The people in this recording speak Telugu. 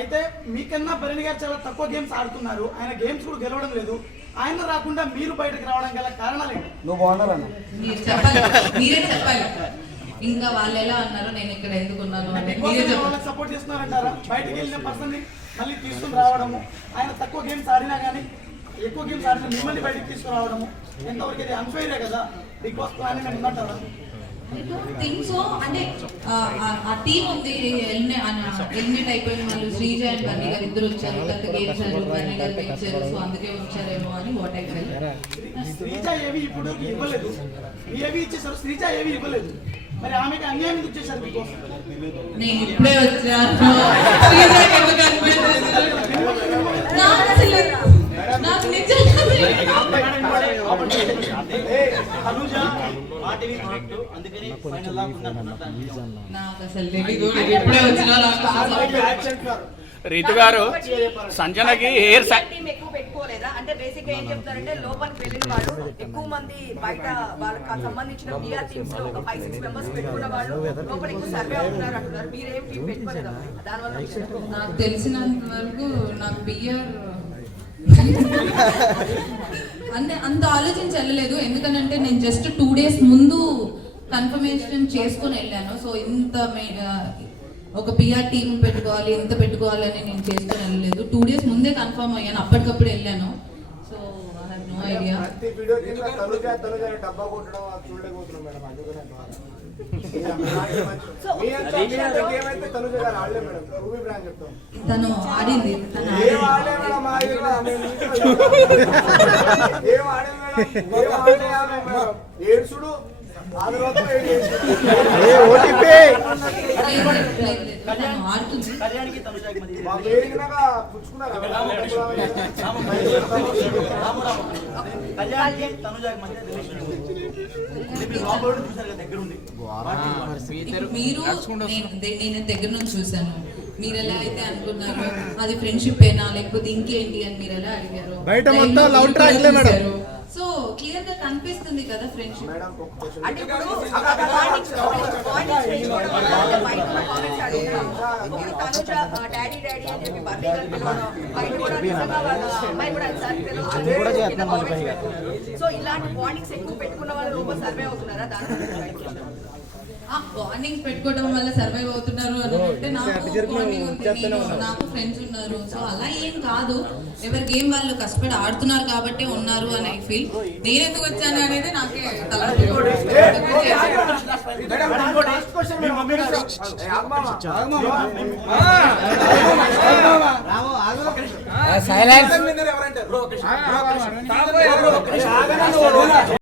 అయితే మీకన్నా భరణి గారు చాలా తక్కువ గేమ్స్ ఆడుతున్నారు. ఆయన గేమ్స్ కూడా గెలవడం లేదు. ఆయన రాకుండా మీరు బయటకు రావడం గల కారణాలు ఏంటి? నువ్వు బాగున్నారన్న మీరు చెప్పాలి, మీరే చెప్పాలి. ఇంకా వాళ్ళు ఎలా అన్నారు, నేను ఇక్కడ ఎందుకు ఉన్నాను అంటే సపోర్ట్ చేస్తున్నారంటారా? బయటకు వెళ్ళిన పర్సన్ ని మళ్ళీ తీసుకుని రావడము, ఆయన తక్కువ గేమ్స్ ఆడినా కానీ ఎక్కువ గేమ్స్ ఆడిన మిమ్మల్ని బయటకు తీసుకురావడము ఎంతవరకు ఇది అన్ఫెయిరే కదా? బిగ్ బాస్ ప్లాన్ ఉన్నట్టారా? అంటే ఆ టీం ఉంది, ఎలిమినేట్ అయిపోయిన వాళ్ళు శ్రీజ అండ్ బన్నీ గారు ఇద్దరు వచ్చారు, పెద్ద గెలిచారు, బన్నీ గారు గెలిచారు, సో అందుకే వచ్చారేమో అని వాట్ ఐ ఫెల్. శ్రీజ ఏవి ఇప్పుడు ఇవ్వలేదు, ఏవి ఇచ్చేసారు, శ్రీజ ఏవి ఇవ్వలేదు, మరి ఆమెకి అన్యాయం ఎందుకు చేశారు? బిగ్ బాస్ నేను ఇప్పుడే వచ్చాను, నాకు నిజంగా రీతు గారు సంజనకి హెయిర్ ఎక్కువ పెట్టుకోలేదా? అంటే బేసిక్ గా ఏం చెప్తారంటే లోపలికి వెళ్ళిన వాళ్ళు ఎక్కువ మంది బయట వాళ్ళకి సంబంధించిన బిఆర్ టీమ్స్ లో ఒక 5-6 మెంబర్స్ పెట్టుకున్న వాళ్ళు లోపల ఎక్కువ సర్వే అవుతున్నారు అంటున్నారు. మీరేం టీం పెట్టుకోలేదా? దానివల్ల నాకు తెలిసినంత వరకు నాకు బిఆర్ అంటే అంత ఆలోచించి వెళ్ళలేదు. ఎందుకంటే నేను జస్ట్ 2 days ముందు కన్ఫర్మేషన్ చేసుకొని వెళ్ళాను. సో ఇంత ఒక పిఆర్ టీం పెట్టుకోవాలి, ఇంత పెట్టుకోవాలని నేను చేసుకొని వెళ్ళలేదు. 2 days ముందే కన్ఫర్మ్ అయ్యాను, అప్పటికప్పుడు వెళ్ళాను. So I have no idea. తను ఆడింది, మీరు నేను దగ్గర నుంచి చూసాను. మీరు ఎలా అయితే అనుకున్నారు అది ఫ్రెండ్షిప్ ఏనా లేకపోతే ఇంకేంటి అని మీరు ఎలా అడిగారు? బయట మొత్తం లవ్ ట్రాక్ లే మేడం. సో క్లియర్ గా కనిపిస్తుంది కదా ఫ్రెండ్షిప్. అంటే ఇప్పుడు డాడీ డాడీ అని చెప్పి బర్త్డే బయట కూడా నిజంగా వాళ్ళ అమ్మాయి కూడా సో ఇలాంటి బాండింగ్స్ ఎక్కువ పెట్టుకున్న వాళ్ళు లోపల సర్వే అవుతున్నారా? దాని బాండింగ్స్ పెట్టుకోవడం వల్ల సర్వైవ్ అవుతున్నారు అని అంటే నాకు బాండింగ్ ఉంది, నాకు ఫ్రెండ్స్ ఉన్నారు. సో అలా ఏం కాదు, ఎవరి గేమ్ వాళ్ళు కష్టపడి ఆడుతున్నారు కాబట్టి ఉన్నారు అని ఐ ఫీల్. నేను ఎందుకు వచ్చాను అనేది నాకే సైలెన్స్.